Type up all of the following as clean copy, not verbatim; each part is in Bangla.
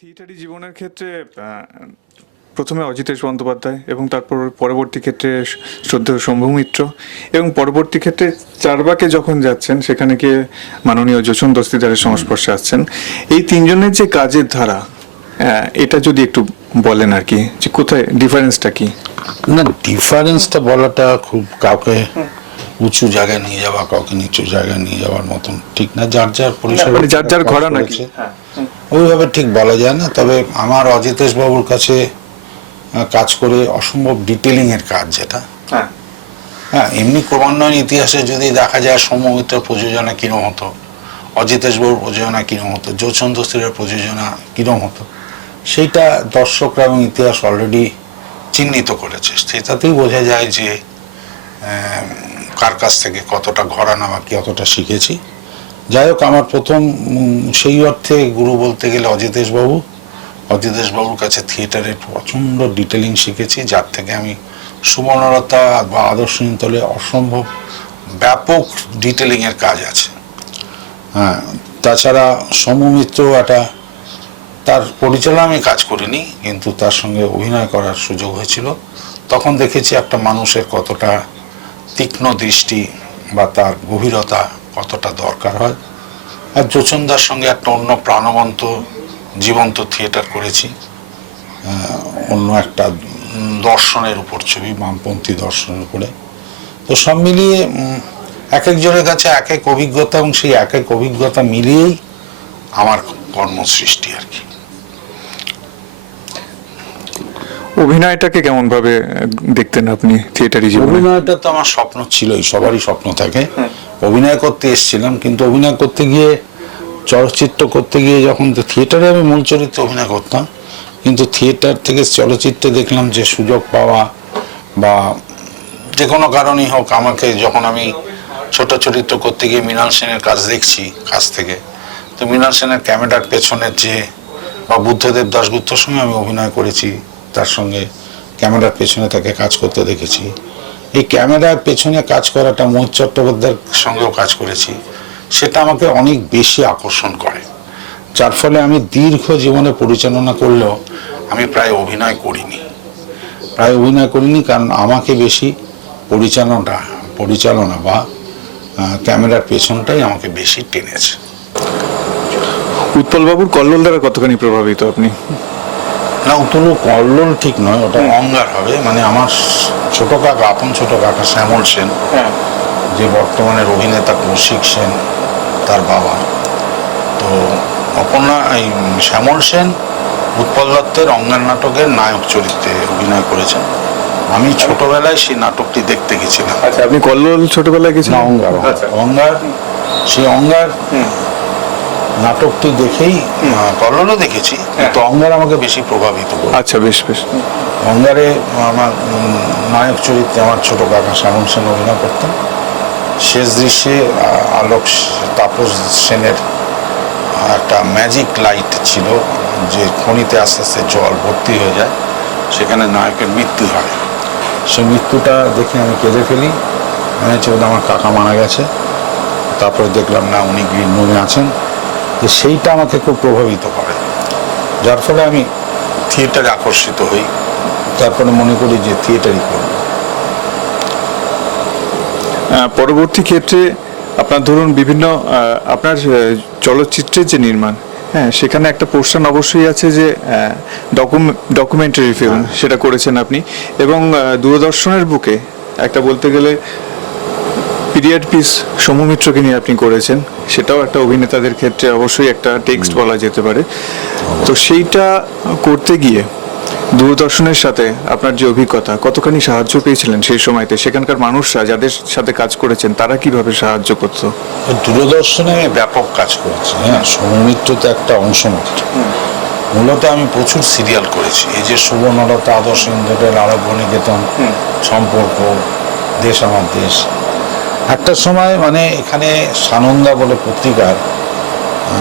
থিয়েটারি জীবনের ক্ষেত্রে প্রথমে অজিতেশ বন্দ্যোপাধ্যায় এবং তারপর পরবর্তী ক্ষেত্রে শ্রদ্ধেয় শম্ভু মিত্র এবং পরবর্তী ক্ষেত্রে চারবাকে যখন যাচ্ছেন সেখানে গিয়ে মাননীয় যোচন দস্তিদারের সংস্পর্শে আসছেন। এই তিনজনের যে কাজের ধারা, এটা যদি একটু বলেন আর কি, যে কোথায় ডিফারেন্সটা কি? না, ডিফারেন্সটা বলাটা খুব কাউকে উঁচু জায়গায় নিয়ে যাওয়া, কাউকে নিচু জায়গায় নিয়ে যাওয়ার মতন ঠিক না। যার যার পরিসর, যার যার ঘোড়া নাকি ওইভাবে ঠিক বলা যায় না। তবে আমার অজিতেশ বাবুর কাছে কাজ করে অসম্ভব ডিটেলিং এর কাজ, যেটা হ্যাঁ এমনি ক্রমান্বয়ের ইতিহাসে যদি দেখা যায় সৌম্য মিত্রের প্রযোজনা কিরম হতো, অজিতেশ বাবুর প্রযোজনা কিরম হতো, যোচন দস্তিদারের প্রযোজনা কিরম হতো, সেইটা দর্শকরা এবং ইতিহাস অলরেডি চিহ্নিত করেছে। সেটাতেই বোঝা যায় যে কার কাছ থেকে কতটা ঘরানা বা কতটা শিখেছি। যাই হোক, আমার প্রথম সেই অর্থে গুরু বলতে গেলে অজিতেশ বাবুর কাছে থিয়েটারের প্রচণ্ড ডিটেলিং শিখেছি, যার থেকে আমি সুবর্ণলতা বা আদর্শহীনতলে অসম্ভব ব্যাপক ডিটেলিংয়ের কাজ আছে। হ্যাঁ, তাছাড়া সৌম্য মিত্র একটা, তার পরিচালনা আমি কাজ করিনি, কিন্তু তার সঙ্গে অভিনয় করার সুযোগ হয়েছিল। তখন দেখেছি একটা মানুষের কতটা তীক্ষ্ণ দৃষ্টি বা তার গভীরতা কতটা দরকার হয়। আর যোচনদার সঙ্গে একটা অন্য প্রাণবন্ত জীবন্ত থিয়েটার করেছি, অন্য একটা দর্শনের উপর ছবি, বামপন্থী দর্শনের উপরে। তো সব মিলিয়ে এক একজনের কাছে এক এক অভিজ্ঞতা, এবং সেই এক এক অভিজ্ঞতা মিলিয়েই আমার কর্মসৃষ্টি আর কি। অভিনয়টাকে কেমন ভাবে দেখতেন আপনি থিয়েটারি জীবনে? অভিনয়টা তো আমার স্বপ্ন ছিলই, সবারই স্বপ্ন থাকে। অভিনয় করতে এসেছিলাম, কিন্তু অভিনয় করতে গিয়ে, চলচ্চিত্র করতে গিয়ে, যখন থিয়েটারে আমি মূল চরিত্রে অভিনয় করতাম, কিন্তু থিয়েটার থেকে চলচ্চিত্রে দেখলাম যে সুযোগ পাওয়া বা যে কোনো কারণেই হোক, আমাকে যখন আমি ছোট চরিত্র করতে গিয়ে মৃণাল সেনের কাজ দেখছি কাছ থেকে, তো মৃণাল সেনের ক্যামেরার পেছনের যে, বা বুদ্ধদেব দাশগুপ্তর সঙ্গে আমি অভিনয় করেছি, তার সঙ্গে ক্যামেরার পেছনে তাকে কাজ করতে দেখেছি। এই ক্যামেরার পেছনে কাজ করাটা, মোহিত চট্টোপাধ্যায়ের সঙ্গেও কাজ করেছি, সেটা আমাকে অনেক বেশি আকর্ষণ করে। যার ফলে আমি দীর্ঘ জীবনে পরিচালনা করলেও আমি প্রায় অভিনয় করিনি, কারণ আমাকে বেশি পরিচালনা বা ক্যামেরার পেছনটাই আমাকে বেশি টেনেছে। উৎপলবাবুর কল্লোল দ্বারা কতখানি প্রভাবিত আপনি? না, উৎপল কল্লোল ঠিক নয়, ওটা অঙ্গার হবে। মানে আমার ছোট কাকা, আপন ছোট কাকা শ্যামল সেন, যে বর্তমানের অভিনেতা কৌশিক সেন, তার বাবা। তো এই শ্যামল সেন উৎপল দত্তের অঙ্গার নাটকের নায়ক চরিত্রে অভিনয় করেছেন। আমি ছোটবেলায় সেই নাটকটি দেখতে গেছিলাম। আচ্ছা, আপনি কল্লোল ছোটবেলায় গেছিলেন? অঙ্গার, সেই অঙ্গার নাটকটি দেখেই কল্লোলও দেখেছি, কিন্তু অঙ্গার আমাকে বেশি প্রভাবিত করে। আচ্ছা, বেশ বেশ। অঙ্গারে আমার নায়ক চরিত্রে আমার ছোট কাকা শ্যামল সেন অভিনয় করতেন। শেষ দৃশ্যে আলোক তাপস সেনের একটা ম্যাজিক লাইট ছিল, যে খনিতে আস্তে আস্তে জল ভর্তি হয়ে যায়, সেখানে নায়কের মৃত্যু হয়। সেই মৃত্যুটা দেখে আমি কেঁদে ফেলি, মনে হচ্ছে বোধহয় আমার কাকা মারা গেছে। তারপরে দেখলাম না, উনি গ্রিন রুমে আছেন। যে সেইটা আমাকে খুব প্রভাবিত করে, যার ফলে আমি থিয়েটারে আকর্ষিত হই। তারপরে মনে করি যে থিয়েটারই করব। পরবর্তী ক্ষেত্রে আপনার ধরুন বিভিন্ন আপনার চলচ্চিত্রের যে নির্মাণ, হ্যাঁ, সেখানে একটা পোর্শন অবশ্যই আছে যে ডকুমেন্টারি ফিল্ম, সেটা করেছেন আপনি। এবং দূরদর্শনের বুকে একটা বলতে গেলে পিরিয়ড পিস সৌম্য মিত্রকে নিয়ে আপনি করেছেন, সেটাও একটা অভিনেতাদের ক্ষেত্রে অবশ্যই একটা টেক্সট বলা যেতে পারে। তো সেইটা করতে গিয়ে দূরদর্শনের সাথে আপনার যে অভিজ্ঞতা, কতখানি সাহায্য পেয়েছিলেন সেই সময়তে? সেখানকার মানুষরা যাদের সাথে কাজ করেছেন, তারা কিভাবে সাহায্য করতো? দূরদর্শনে ব্যাপক কাজ করেছে। হ্যাঁ, সৌম্য মিত্র তো একটা অংশ মাত্র। মূলত আমি প্রচুর সিরিয়াল করেছি, এই যে সুবর্ণলতা, আদর্শহীনতলের আরব্যনিকেতন, সম্পর্ক, দেশ আমার দেশ। একটা সময় মানে এখানে সানন্দা বলে পত্রিকার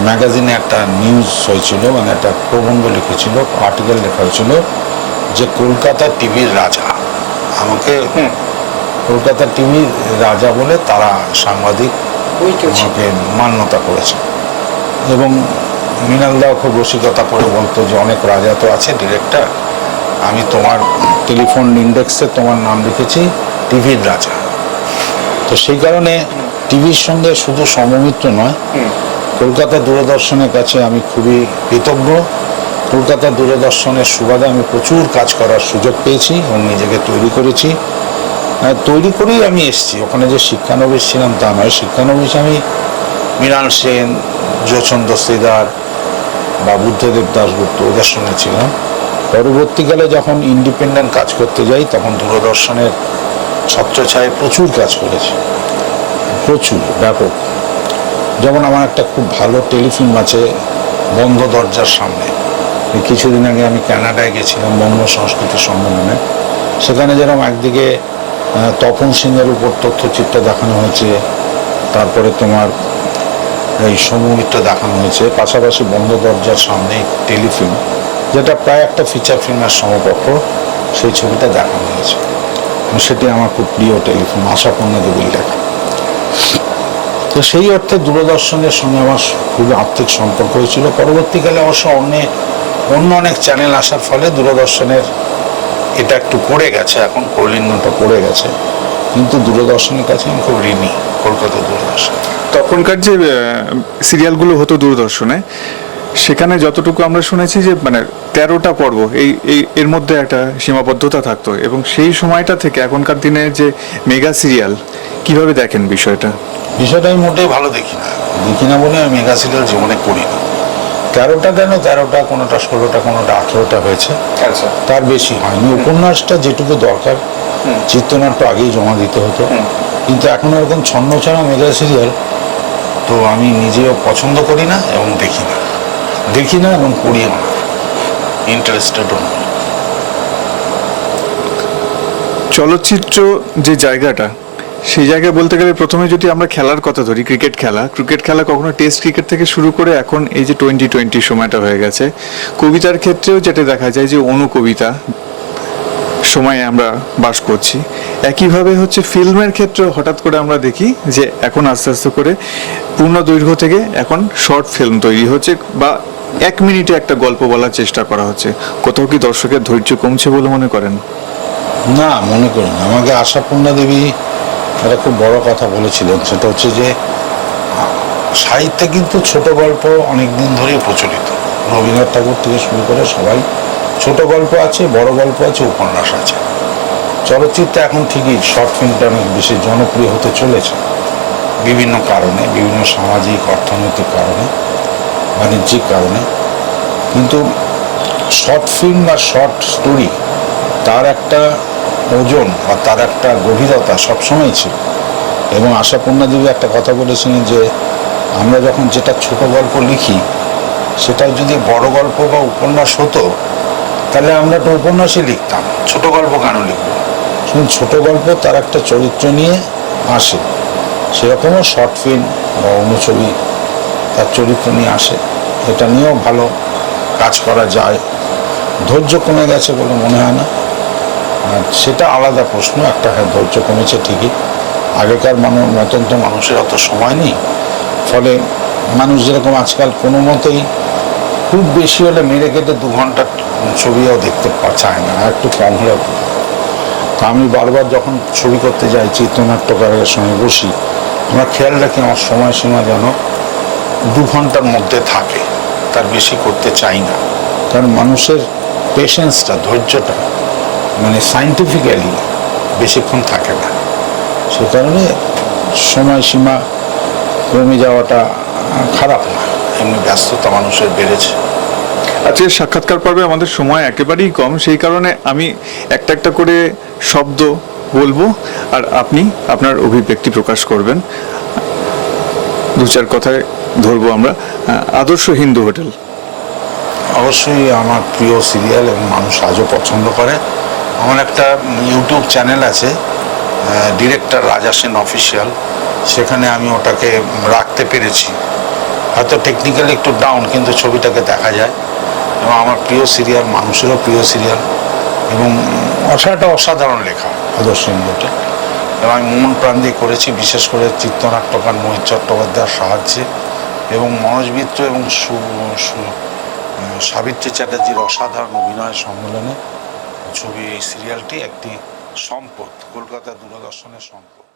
ম্যাগাজিনে একটা নিউজ হয়েছিল, মানে একটা প্রবন্ধ লিখেছিল, আর্টিকেল লেখা হয়েছিল, যে কলকাতা টিভির রাজা। আমাকে কলকাতা টিভির রাজা বলে তারা সাংবাদিক আমাকে মান্যতা করেছে। এবং মৃণালদাও খুব রসিকতা করে বলতো যে অনেক রাজা তো আছে ডিরেক্টর, আমি তোমার টেলিফোন ইন্ডেক্সে তোমার নাম লিখেছি টিভির রাজা। তো সেই কারণে টিভির সঙ্গে শুধু সমমিত্র নয়, কলকাতা দূরদর্শনের কাছে আমি খুবই কৃতজ্ঞ। কলকাতা দূরদর্শনের সুবাদে আমি প্রচুর কাজ করার সুযোগ পেয়েছি এবং নিজেকে তৈরি করেছি। তৈরি করেই আমি এসেছি, ওখানে যে শিক্ষানবিশ ছিলাম তা নয়। শিক্ষানবিশ আমি মৃণাল সেন, যোচন দস্তিদার বা বুদ্ধদেব দাশগুপ্ত ওদের সঙ্গে ছিলাম। পরবর্তীকালে যখন ইন্ডিপেন্ডেন্ট কাজ করতে যাই তখন দূরদর্শনের ছত্রছায়ায় প্রচুর কাজ করেছি, প্রচুর, ব্যাপক। যেমন আমার একটা খুব ভালো টেলিফিল্ম আছে বন্ধ দরজার সামনে। এই কিছুদিন আগে আমি কানাডায় গেছিলাম বঙ্গ সংস্কৃতি সম্মেলনে। সেখানে যেরকম একদিকে তপন সিংয়ের উপর তথ্যচিত্র দেখানো হয়েছে, তারপরে তোমার এই সমমিত্র দেখানো হয়েছে, পাশাপাশি বন্ধ দরজার সামনে টেলিফিল্ম যেটা প্রায় একটা ফিচার ফিল্মের সমকক্ষ, সেই ছবিটা দেখানো হয়েছে। সেটি আমার খুব প্রিয় টেলিফিল্ম, আশাপূর্ণা দেবীর লেখা। তো সেই অর্থে দূরদর্শনের সঙ্গে আমার খুবই আর্থিক সম্পর্ক হয়েছিল। পরবর্তীকালে অবশ্য অন্য অনেক চ্যানেল আসার ফলে দূরদর্শনের এটা একটু পড়ে গেছে, এখন কৌলিন্যটা পড়ে গেছে, কিন্তু দূরদর্শনের কাছে আমি খুব ঋণী, কলকাতা দূরদর্শন। তখনকার যে সিরিয়ালগুলো হতো দূরদর্শনে, সেখানে যতটুকু আমরা শুনেছি যে মানে 13টা পর্ব, এর মধ্যে একটা সীমাবদ্ধতা থাকতো, এবং সেই সময়টা থেকে এখনকার দিনে যে মেগা সিরিয়াল, কিভাবে দেখেন বিষয়টা? বিষয়টা আমি মোটেই ভালো দেখি না বলে আমি মেগা সিরিয়াল জীবনে করিনি। 13টা কেন, 13টা, কোনোটা 16টা, কোনোটা 18টা হয়েছে, তার বেশি হয়নি। উপন্যাসটা যেটুকু দরকার চিত্রনাট্য আগেই জমা দিতে হতো, কিন্তু এখন এরকম ছন্ন ছাড়া মেগা সিরিয়াল তো আমি নিজেও পছন্দ করি না এবং দেখি না এবং করিও না, ইন্টারেস্টেড নয়। চলচ্চিত্র যে জায়গাটা, সেই জায়গায় বলতে গেলে প্রথমে যদি আমরা খেলার কথা ধরি, ক্রিকেট খেলা কখনো টেস্ট ক্রিকেট থেকে শুরু করে এখন এই যে 2020 সময়টা হয়ে গেছে, কবিতার ক্ষেত্রেও যেটা দেখা যায় যে অনুকবিতা সময়ে আমরা বাস করছি। একইভাবে হচ্ছে ফিল্মের ক্ষেত্রে হঠাৎ করে আমরা দেখি যে এখন আস্তে আস্তে করে পূর্ণ দৈর্ঘ্য থেকে এখন শর্ট ফিল্ম তৈরি হচ্ছে, বা 1 মিনিটে একটা গল্প বলার চেষ্টা করা হচ্ছে। কোথাও কি দর্শকের ধৈর্য কমছে বলে মনে করেন? না, মনে করি না। আমাকে আশাপূর্ণা দেবী একটা খুব বড় কথা বলেছিলেন, সেটা হচ্ছে যে সাহিত্যে কিন্তু ছোট গল্প অনেক দিন ধরেই প্রচলিত। রবীন্দ্রনাথ ঠাকুর থেকে শুরু করে সবাই ছোট গল্প আছে, বড় গল্প আছে, উপন্যাস আছে। চলচ্চিত্রে এখন ঠিকই শর্ট ফিল্মটা অনেক বেশি জনপ্রিয় হতে চলেছে বিভিন্ন কারণে, বিভিন্ন সামাজিক অর্থনৈতিক কারণে, বাণিজ্যিক কারণে। কিন্তু শর্ট ফিল্ম বা শর্ট স্টোরি তার একটা ওজন বা তার একটা গভীরতা সবসময় ছিল। এবং আশাপূর্ণা দেবী একটা কথা বলেছিলেন যে আমরা যখন যেটা ছোট গল্প লিখি সেটা যদি বড় গল্প বা উপন্যাস হতো তাহলে আমরা তো উপন্যাসই লিখতাম, ছোট গল্প কেন লিখব? শুধু ছোট গল্প তার একটা চরিত্র নিয়ে আসে, সেরকমও শর্ট ফিল্ম বা অনুছবি তার চরিত্র নিয়ে আসে, এটা নিয়েও ভালো কাজ করা যায়। ধৈর্য কমে গেছে বলে মনে হয় না, আর সেটা আলাদা প্রশ্ন। একটা হ্যাঁ, ধৈর্য কমেছে ঠিকই, আগেকার মতন তো মানুষের অত সময় নেই, ফলে মানুষ যেরকম আজকাল কোনো মতেই খুব বেশি হলে মেরে কেটে 2 ঘন্টার ছবিও দেখতে চায় না, একটু কম হলেও। তা আমি বারবার যখন ছবি করতে যাই, চিত্রনাট্যকারের সঙ্গে বসি, আমরা খেয়াল রাখি আমার সময়সীমা যেন 2 ঘন্টার মধ্যে থাকে, তার বেশি করতে চাই না। কারণ মানুষের পেশেন্সটা, ধৈর্যটা মানে সায়েন্টিফিক্যালি বেশিক্ষণ থাকে না, সে কারণে সময়সীমা কমে যাওয়াটা খারাপ না, এমনি ব্যস্ততা মানুষের বেড়েছে। আজকে সাক্ষাৎকার পর্বে আমাদের সময় একেবারেই কম, সেই কারণে আমি একটা একটা করে শব্দ বলবো আর আপনি আপনার অভিব্যক্তি প্রকাশ করবেন। 2-4 কথায় ধরবো আমরা। আদর্শ হিন্দু হোটেল অবশ্যই আমার প্রিয় সিরিয়াল এবং মানুষ আজও পছন্দ করে। আমার একটা ইউটিউব চ্যানেল আছে, ডিরেক্টর রাজা সেন অফিসিয়াল, সেখানে আমি ওটাকে রাখতে পেরেছি। হয়তো টেকনিক্যালি একটু ডাউন, কিন্তু ছবিটাকে দেখা যায়। এবং আমার প্রিয় সিরিয়াল, মানুষেরও প্রিয় সিরিয়াল, এবং একটা অসাধারণ লেখা আদর্শ হিন্দু হোটেল। এবং আমি মন প্রাণ দিয়ে করেছি, বিশেষ করে চিত্রনাট্যকার মোহিত চট্টোপাধ্যায়ের সাহায্যে এবং মনোজ মিত্র এবং সাবিত্রী চ্যাটার্জির অসাধারণ অভিনয় সম্মেলনে ছবি এই সিরিয়ালটি একটি সম্পদ, কলকাতা দূরদর্শনের সম্পদ।